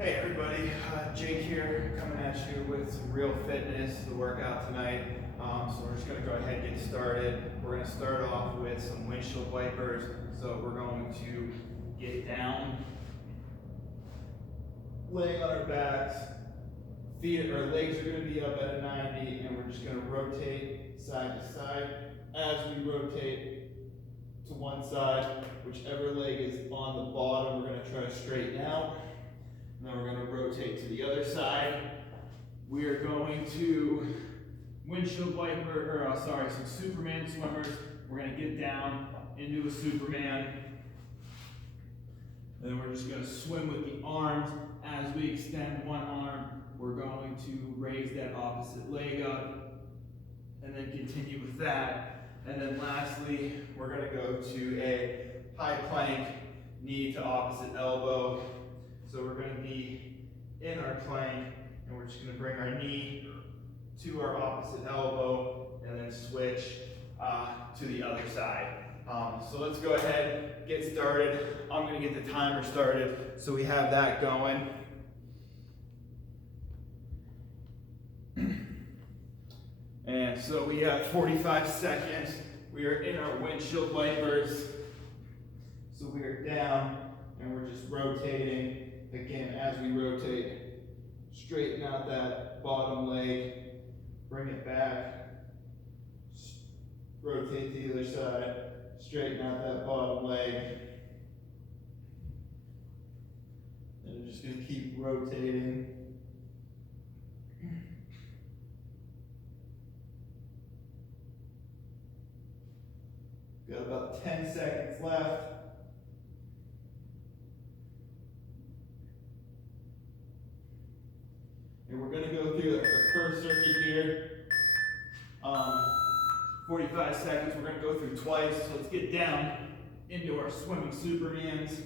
Hey everybody, Jake here, coming at you with some real fitness, the workout tonight. So we're just going to go ahead and get started. We're going to start off with some windshield wipers. So we're going to get down, laying on our backs, our legs are going to be up at a 90, and we're just going to rotate side to side. As we rotate to one side, whichever leg is on the bottom, we're going to try to straighten out. And then we're going to rotate to the other side. We are going to some Superman swimmers. We're going to get down into a Superman. And then we're just going to swim with the arms. As we extend one arm, we're going to raise that opposite leg up. And then continue with that. And then lastly, we're going to go to a high plank, knee to opposite elbow. So we're going to be in our plank, and we're just going to bring our knee to our opposite elbow, and then switch to the other side. So let's go ahead, get started. I'm going to get the timer started so we have that going. And so we have 45 seconds. We are in our windshield wipers. So we are down, and we're just rotating. Again, as we rotate, straighten out that bottom leg, bring it back, rotate to the other side, straighten out that bottom leg. And I'm just going to keep rotating. Got about 10 seconds left. And we're going to go through our first circuit here. 45 seconds, we're going to go through twice. So let's get down into our swimming Supermans.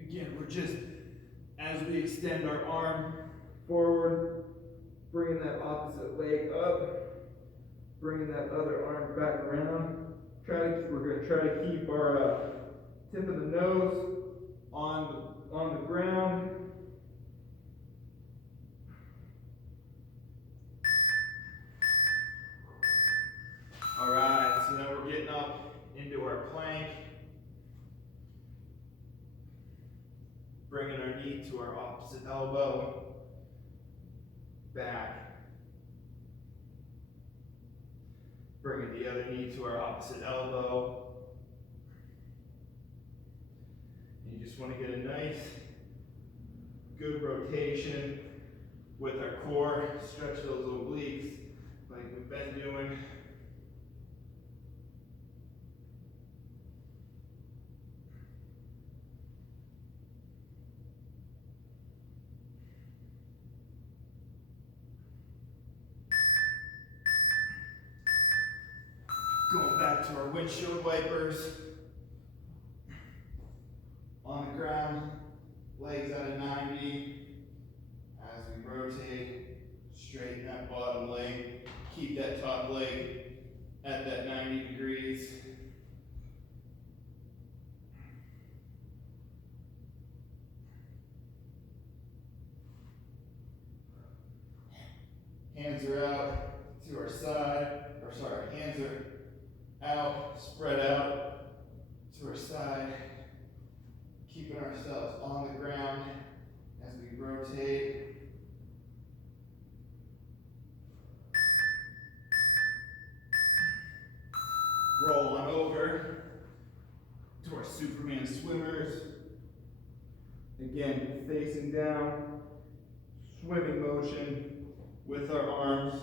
Again, we're just, as we extend our arm forward, bringing that opposite leg up, bringing that other arm back around. We're going to try to keep our tip of the nose on the ground. All right, so now we're getting up into our plank. Bringing our knee to our opposite elbow. Back. Bringing the other knee to our opposite elbow. And you just want to get a nice, good rotation with our core. Stretch those obliques like we've been doing. Going back to our windshield wipers. On the ground, legs at a 90. As we rotate, straighten that bottom leg. Keep that top leg at that 90 degrees. Hands are out to our side, hands are out, spread out to our side, keeping ourselves on the ground as we rotate. Roll on over to our Superman swimmers. Again, facing down, swimming motion with our arms.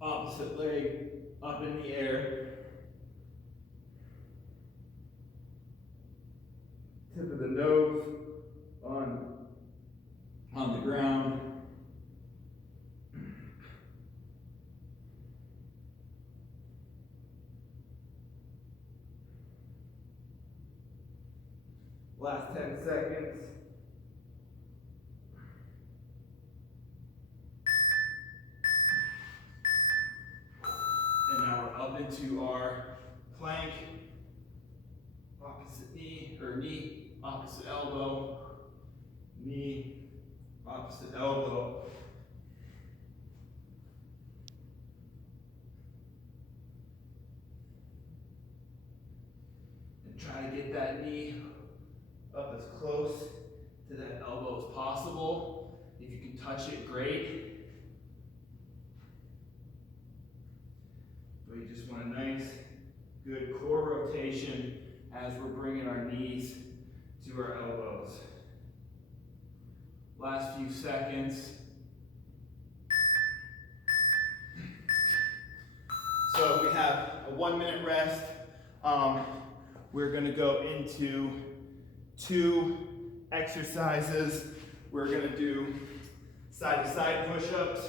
Opposite leg up in the air. Tip of the nose on the ground. Last 10 seconds. opposite elbow, knee, opposite elbow. And try to get that knee up as close to that elbow as possible. If you can touch it, great. But you just want a nice, good core rotation as we're bringing our knees to our elbows. Last few seconds. So we have a 1 minute rest. We're going to go into 2 exercises. We're going to do side-to-side push-ups.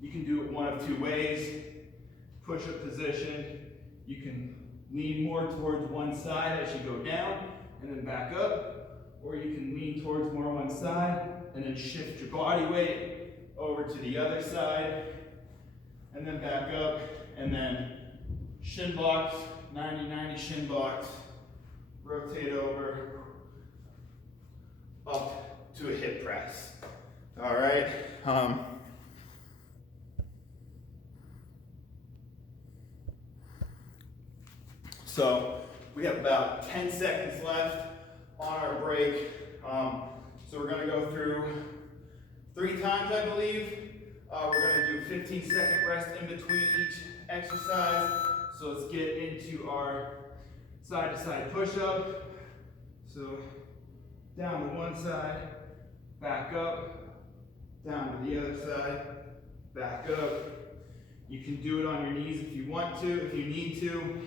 You can do it one of 2 ways. Push-up position. You can lean more towards one side as you go down and then back up, or you can lean towards more one side and then shift your body weight over to the other side and then back up, and then shin box, 90-90 shin box, rotate over, up to a hip press. All right. So we have about 10 seconds left on our break. So we're going to go through 3 times, I believe. We're going to do 15-second rest in between each exercise. So let's get into our side-to-side push-up. So down to one side, back up, down to the other side, back up. You can do it on your knees if you want to, if you need to.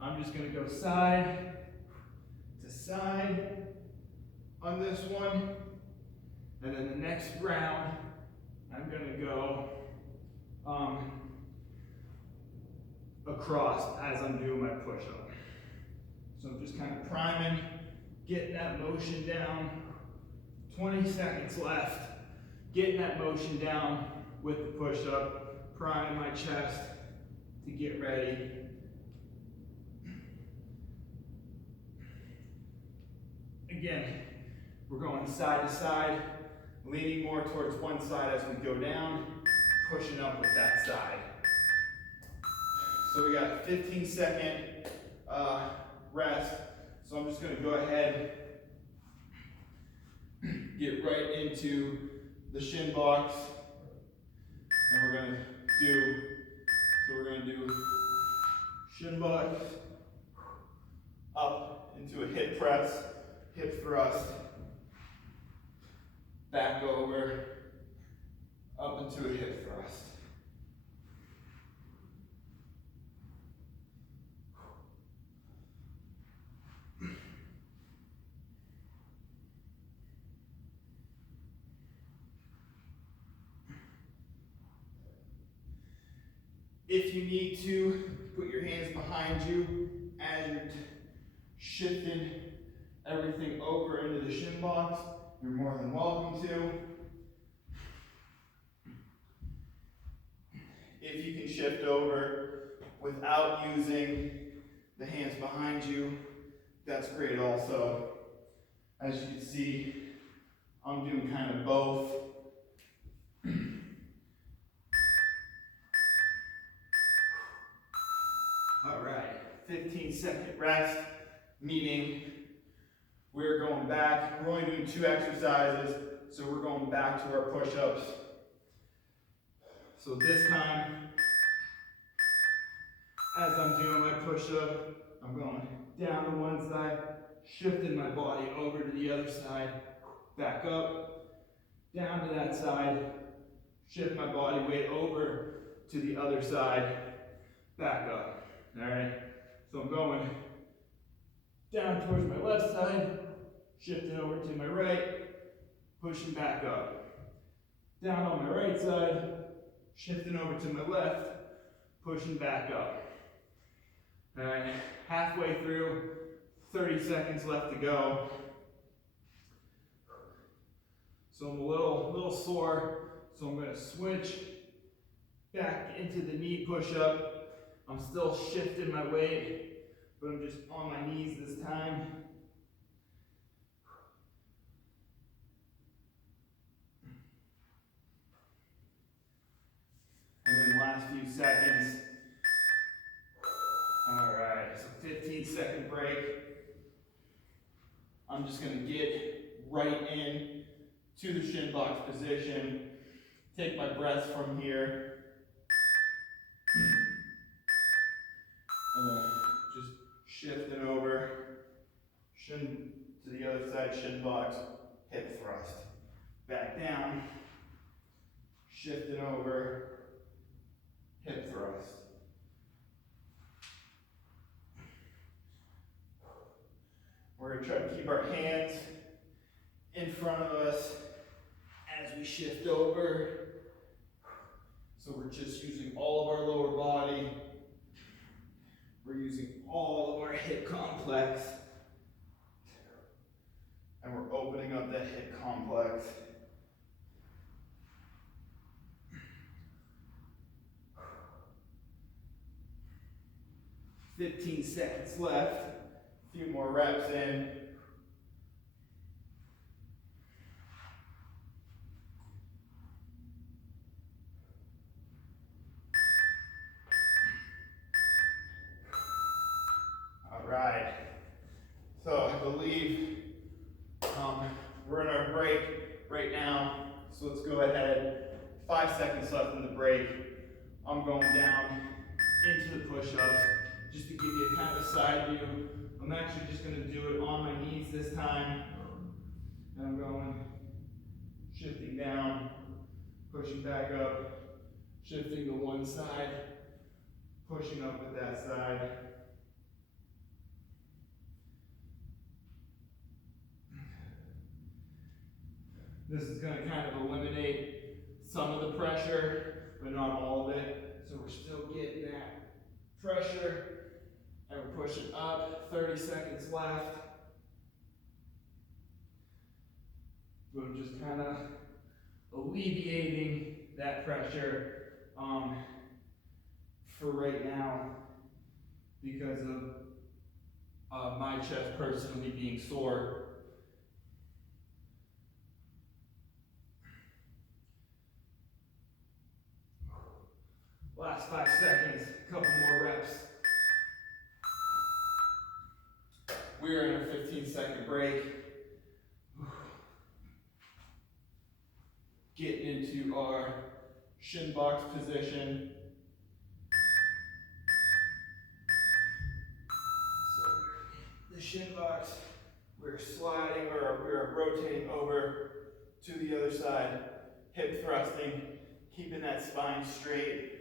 I'm just going to go side to side on this one. And then the next round, I'm going to go across as I'm doing my push-up. So I'm just kind of priming, getting that motion down. 20 seconds left. Getting that motion down with the push-up, priming my chest to get ready. Again, we're going side to side, leaning more towards one side as we go down, pushing up with that side. So we got 15-second rest. So I'm just going to go ahead, get right into the shin box, and we're going to do shin box, up into a hip press, hip thrust, back over, up into a hip thrust. If you need to, put your hands behind you as you're shifting everything over into the shin box. You're more than welcome to. If you can shift over without using the hands behind you, that's great also. As you can see, I'm doing kind of both. All right, 15-second rest, meaning we're going back. We're only doing 2 exercises, so we're going back to our push-ups. So this time, as I'm doing my push-up, I'm going down to one side, shifting my body over to the other side, back up, down to that side, shift my body weight over to the other side, back up. All right, so I'm going down towards my left side, shifting over to my right, pushing back up. Down on my right side, shifting over to my left, pushing back up. All right, halfway through, 30 seconds left to go. So I'm a little sore, so I'm going to switch back into the knee push-up. I'm still shifting my weight, but I'm just on my knees this time. I'm just gonna get right in to the shin box position, take my breath from here, and then just shift it over, shin to the other side, shin box, hip thrust. Back down, shift it over, hip thrust. We're going to try to keep our hands in front of us as we shift over. So we're just using all of our lower body. We're using all of our hip complex. And we're opening up that hip complex. "15 seconds left. A few more reps in. All right. So I believe we're in our break right now. So let's go ahead. 5 seconds left in the break. I'm going down into the push-ups just to give you a kind of a side view. I'm actually just going to do it on my knees this time. And I'm going, shifting down, pushing back up, shifting to one side, pushing up with that side. This is going to kind of eliminate some of the pressure, but not all of it. So we're still getting that pressure, and we're pushing up. 30 seconds left. We're just kind of alleviating that pressure for right now because of my chest personally being sore. Last 5 seconds, a couple more reps. We are in a 15-second break. Getting into our shin box position. So the shin box, we're sliding or we're rotating over to the other side, hip thrusting, keeping that spine straight.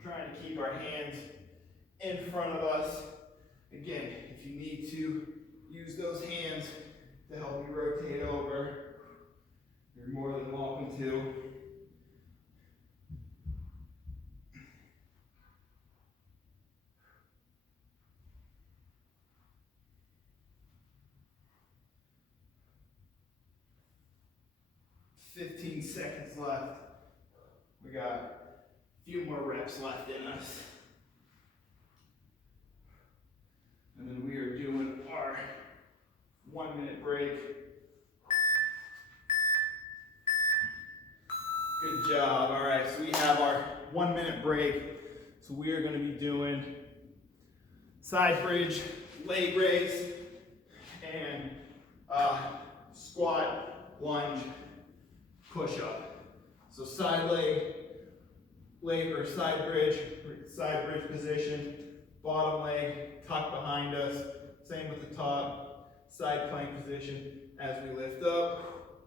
Trying to keep our hands in front of us. Again, if you need to use those hands to help you rotate over, you're more than welcome to. "15 seconds left. We got a few more reps left in us. And then we are doing our 1-minute break. Good job. All right, so we have our 1-minute break. So we are going to be doing side bridge, leg raise, and squat, lunge, push up. So side leg or side bridge position, bottom leg tucked behind us. Same with the top, side plank position. As we lift up,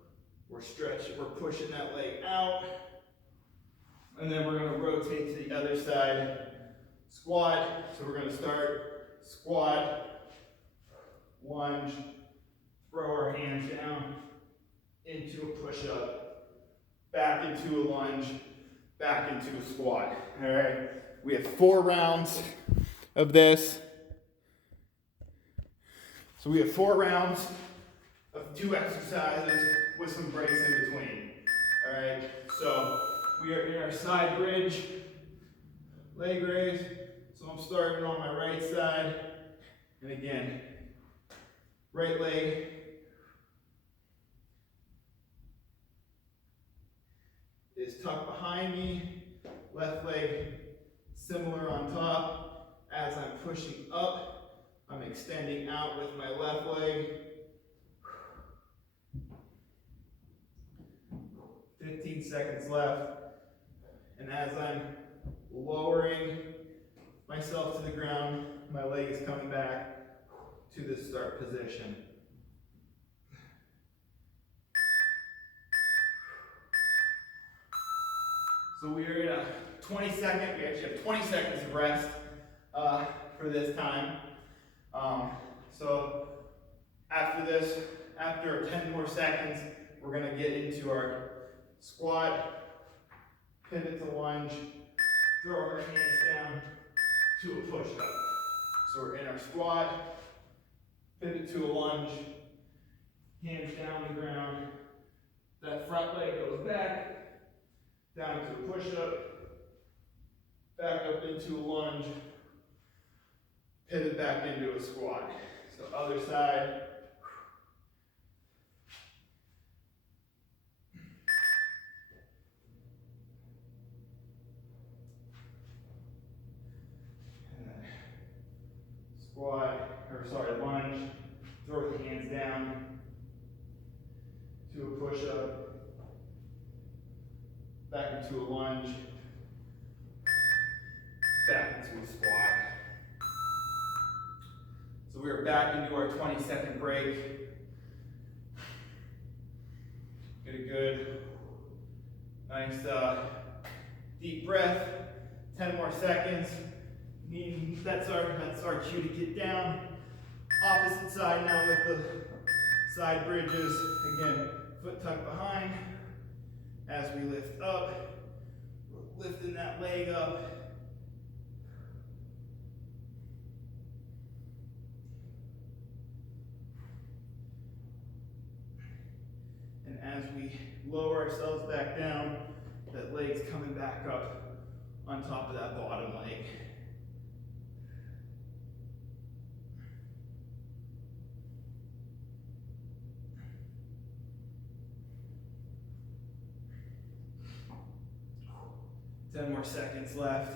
we're stretching, we're pushing that leg out. And then we're going to rotate to the other side. Squat, so we're going to start squat, lunge, throw our hands down into a push-up, back into a lunge, back into a squat. All right, we have 4 rounds of this. So we have 4 rounds of 2 exercises with some breaks in between. All right, so we are in our side bridge, leg raise. So I'm starting on my right side, and again, right leg is tucked behind me, Left leg similar on top. As I'm pushing up, I'm extending out with my left leg. 15 seconds left. And as I'm lowering myself to the ground, my leg is coming back to the start position. So we are in a 20-second, we actually have 20 seconds of rest for this time. So after this, after 10 more seconds, we're gonna get into our squat, pivot to lunge, throw our hands down to a push-up. So we're in our squat, pivot to a lunge, hands down the ground. That front leg goes back, down to a push-up, back up into a lunge, pivot back into a squat. So other side. Squat, lunge, throw the hands down to a push-up, back into a lunge, back into a squat. So we are back into our 20-second break. Get a good, nice deep breath, 10 more seconds. That's our cue to get down. Opposite side now with the side bridges. Again, foot tucked behind. As we lift up, we're lifting that leg up. And as we lower ourselves back down, that leg's coming back up on top of that bottom leg. Ten more seconds left.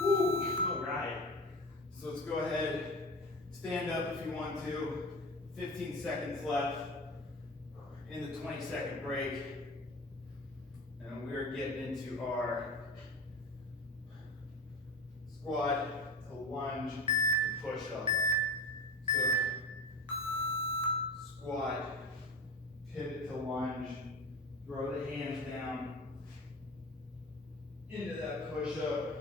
Woo. All right. So let's go ahead, stand up if you want to. 15 seconds left in the 20-second break. And we're getting into our squat to lunge to push up. So squat, pivot to lunge, throw the hands down into that push-up,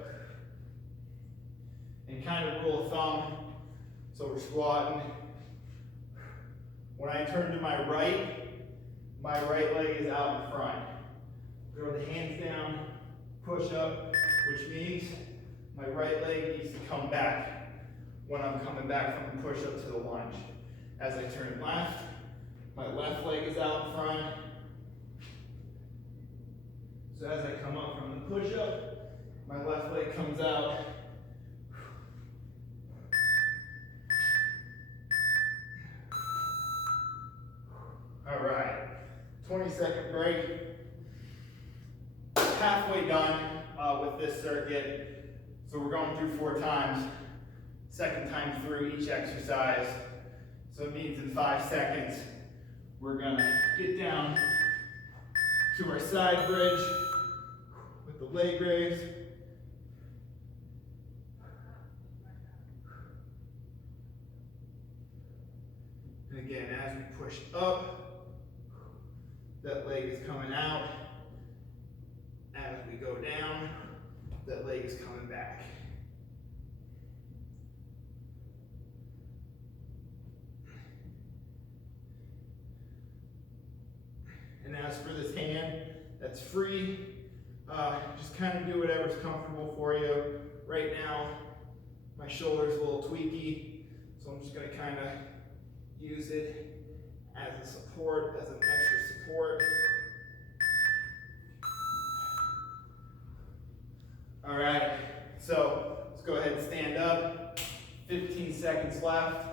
and kind of rule of thumb. So we're squatting. When I turn to my right leg is out in front. Throw the hands down, push up, which means my right leg needs to come back when I'm coming back from the push-up to the lunge. As I turn left, my left leg is out in front. So as I come up from the push-up, my left leg comes out. All right, 20-second break. Halfway done with this circuit. So we're going through 4 times. Second time through each exercise. So it means in 5 seconds, we're gonna get down to our side bridge with the leg raise. And again, as we push up, that leg is coming out. As we go down, that leg is coming back. And as for this hand, that's free. Just kind of do whatever's comfortable for you. Right now, my shoulder's a little tweaky, so I'm just going to kind of use it as a support, as an extra support. All right, so let's go ahead and stand up. 15 seconds left.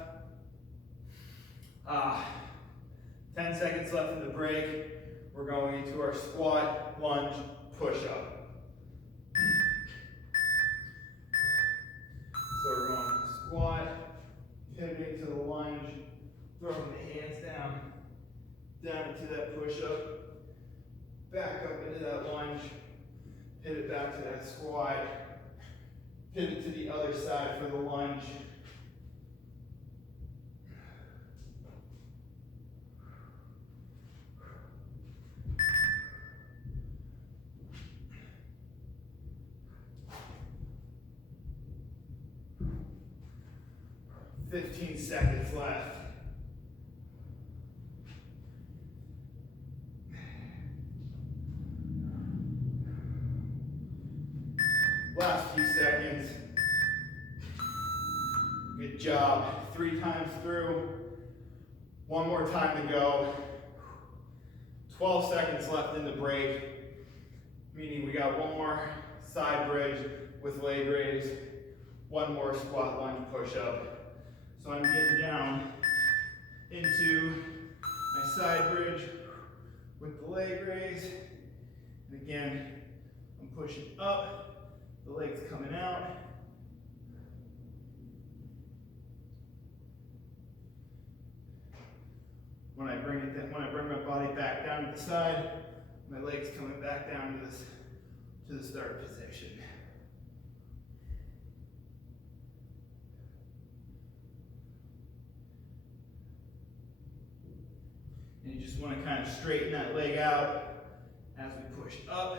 10 seconds left in the break. We're going into our squat, lunge, push-up. So we're going to squat, pivoting to the lunge, throwing the hands down into that push-up, back up into that lunge, pivot back to that squat, pivot to the other side for the lunge. Fifteen seconds left. Last few seconds. Good job. 3 times through. One more time to go. 12 seconds left in the break, meaning we got one more side bridge with leg raise, one more squat, lunge, push up. So I'm getting down into my side bridge with the leg raise. And again, I'm pushing up, the leg's coming out. When I bring my body back down to the side, my leg's coming back down to the start position. And you just want to kind of straighten that leg out as we push up.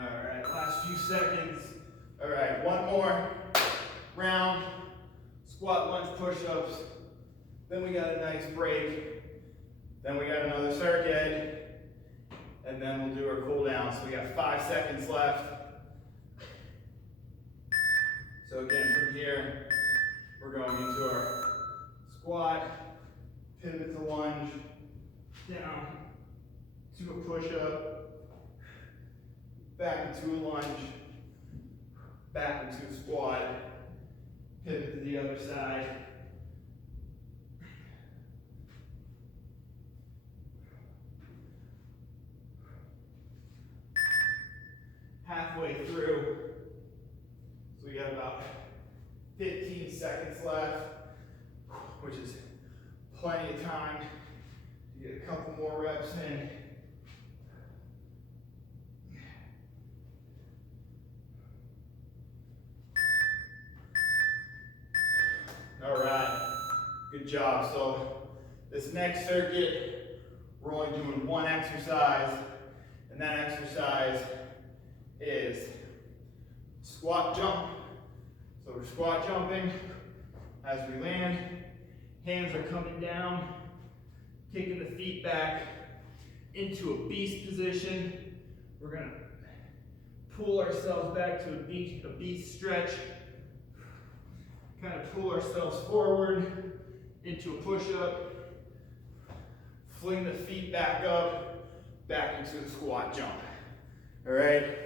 All right, last few seconds. All right, one more round, squat, lunge, push-ups. Then we got a nice break. Then we got another circuit. And then we'll do our cool down. So we got 5 seconds left. So again, from here, we're going into our squat, pivot to lunge, down to a push-up, back into a lunge, back into a squat, pivot to the other side. Halfway through, so we got about 15 seconds left, which is plenty of time to get a couple more reps in. All right, good job. So this next circuit, we're only doing one exercise, and that exercise is squat jump. So we're squat jumping as we land. Hands are coming down, kicking the feet back into a beast position. We're gonna pull ourselves back to a beast stretch. Kind of pull ourselves forward into a push-up. Fling the feet back up, back into the squat jump. All right.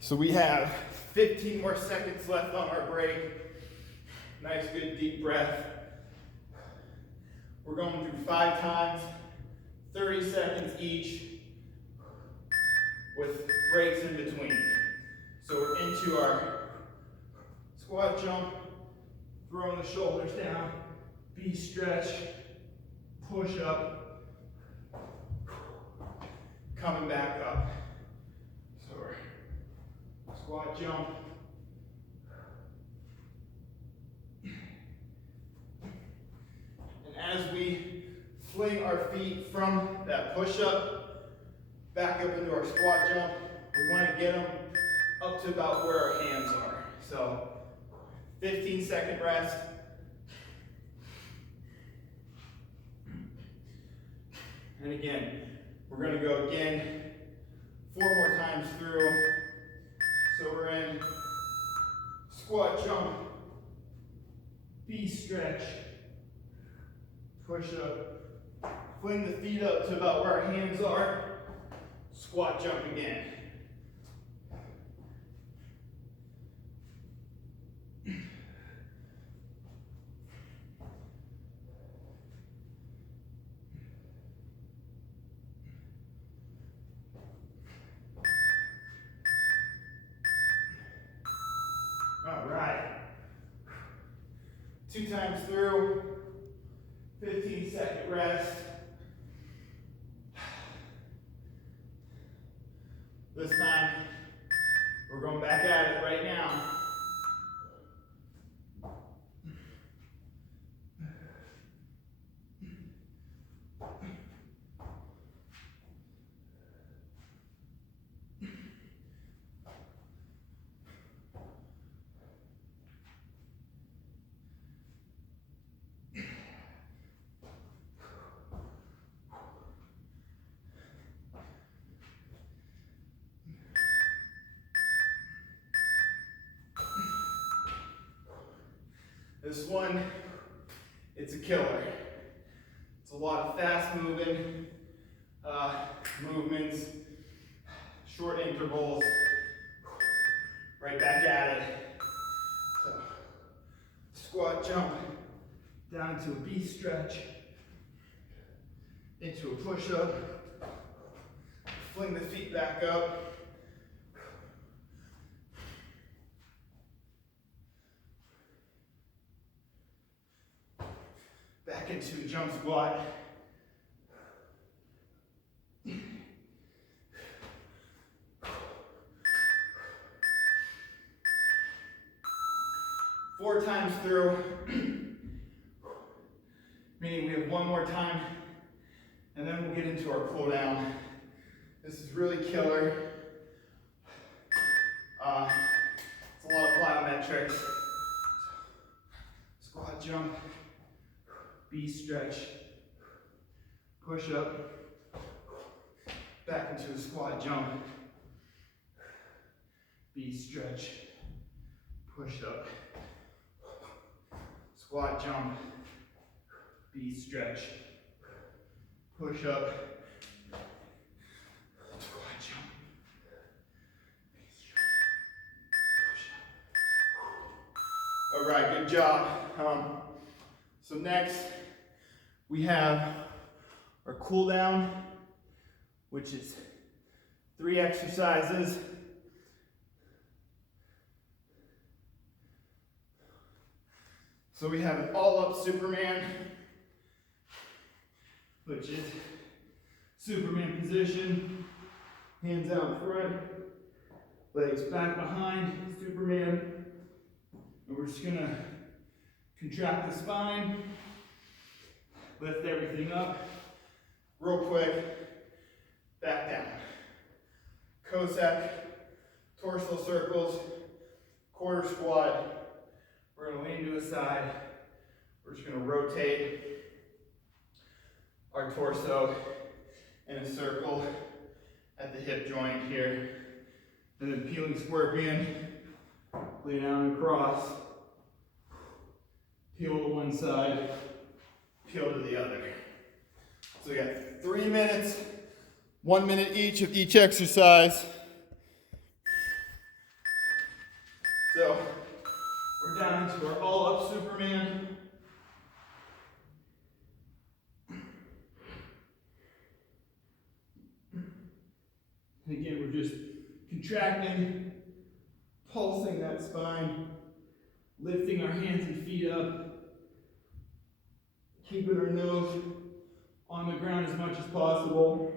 So we have 15 more seconds left on our break. Nice, good, deep breath. We're going through 5 times, 30 seconds each, with breaks in between. So we're into our squat jump, throwing the shoulders down, beast stretch, push up, coming back up. So we're squat jump, and as we fling our feet from that push up back up into our squat jump, we want to get them up to about where our hands are. So 15-second rest. And again, we're going to go again 4 more times through. So we're in squat jump, beast stretch, push up, Fling the feet up to about where our hands are. Squat jump again. All right. 2 times through. 15-second rest. This time, we're going back at it right now. This one, it's a killer. It's a lot of fast moving movements, short intervals, right back at it. So, squat jump down into a B stretch, into a push up, fling the feet back up. Back into a jump squat. Four times through, meaning we have one more time, and then we'll get into our cool down. This is really killer. It's a lot of plyometrics. Squat jump. B stretch, push up, back into a squat jump, B stretch, push up, squat jump, B stretch, push up, squat jump, B stretch, push up. All right, good job. So next, we have our cool down, which is 3 exercises. So we have an all-up Superman, which is Superman position, hands out front, legs back behind, Superman. And we're just gonna contract the spine, lift everything up, real quick, back down. Cossack, torso circles, quarter squat. We're gonna lean to a side. We're just gonna rotate our torso in a circle at the hip joint here. And then peeling scorpion, lay down across. Peel to one side, peel to the other. So we got 3 minutes, 1 minute each of each exercise. So we're down to our all-up Superman. And again, we're just contracting, pulsing that spine, lifting our hands and feet up, keeping our nose on the ground as much as possible.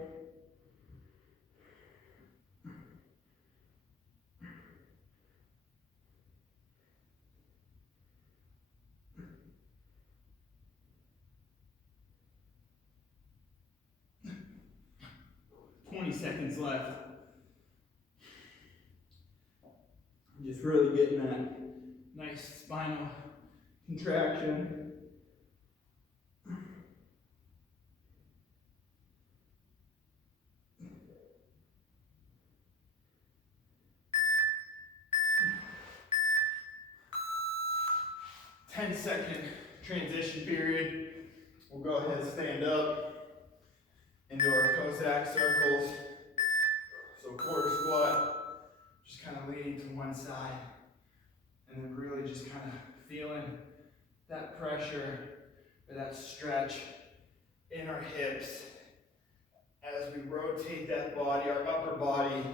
Seconds left. Just really getting that nice spinal contraction. Ten-second transition period. We'll go ahead and stand up. exact circles. So quarter squat, just kind of leaning to one side, and then really just kind of feeling that pressure or that stretch in our hips as we rotate that body, our upper body,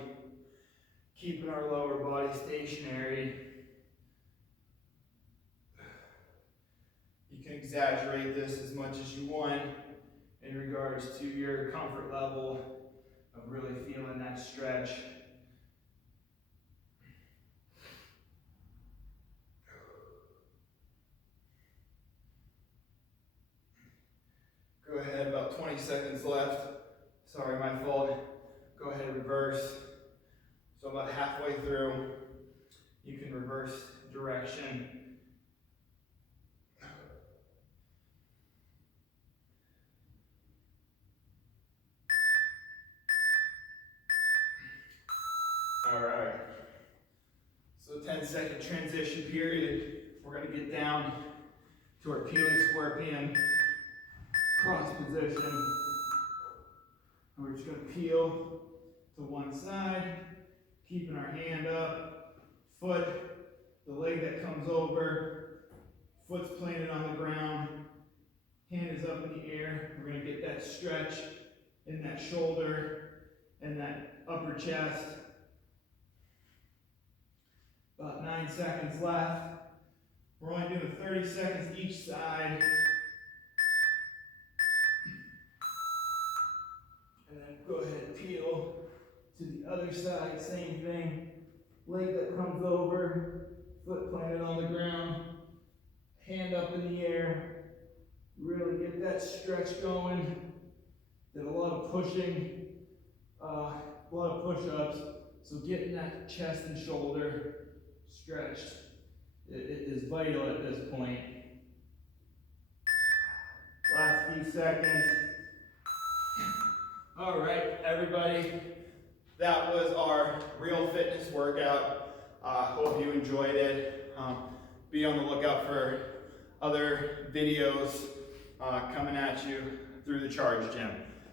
keeping our lower body stationary. You can exaggerate this as much as you want in regards to your comfort level of really feeling that stretch. Go ahead, about 20 seconds left. Sorry, my fault. Go ahead and reverse. So about halfway through, you can reverse direction. All right. So 10-second transition period. We're gonna get down to our peeling scorpion cross position. And we're just gonna peel to one side, keeping our hand up, foot, the leg that comes over, foot's planted on the ground, hand is up in the air. We're gonna get that stretch in that shoulder and that upper chest. About 9 seconds left. We're only doing 30 seconds each side. And then go ahead and peel to the other side, same thing. Leg that comes over, foot planted on the ground, hand up in the air. Really get that stretch going. Did a lot of pushing, a lot of push-ups. So getting that chest and shoulder stretched it is vital at this point. Last few seconds. All right, everybody. That was our Real Fitness workout. Hope you enjoyed it. Be on the lookout for other videos coming at you through the Charge Gym.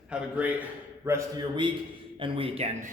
Have a great rest of your week and weekend.